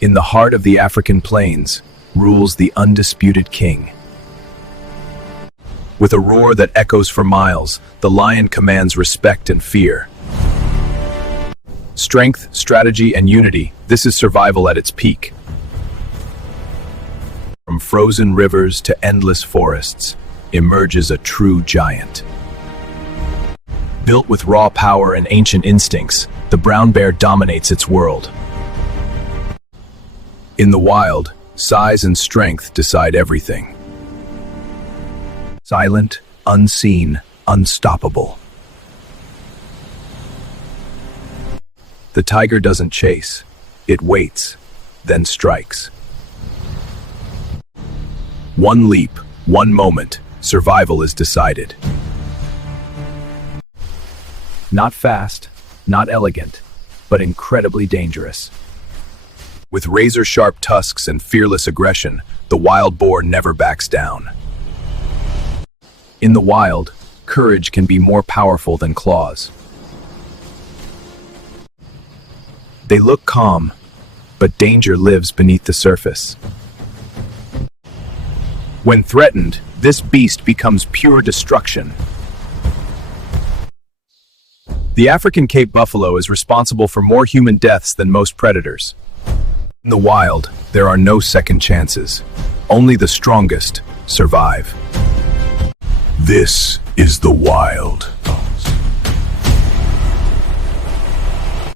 In the heart of the African plains rules the undisputed king. With a roar that echoes for miles, the lion commands respect and fear. Strength, strategy, and unity, this is survival at its peak. From frozen rivers to endless forests, emerges a true giant. Built with raw power and ancient instincts, the brown bear dominates its world. In the wild, size and strength decide everything. Silent, unseen, unstoppable. The tiger doesn't chase. It waits, then strikes. One leap, one moment, survival is decided. Not fast, not elegant, but incredibly dangerous. With razor-sharp tusks and fearless aggression, the wild boar never backs down. In the wild, courage can be more powerful than claws. They look calm, but danger lives beneath the surface. When threatened, this beast becomes pure destruction. The African Cape buffalo is responsible for more human deaths than most predators. In the wild, there are no second chances. Only the strongest survive. This is the wild.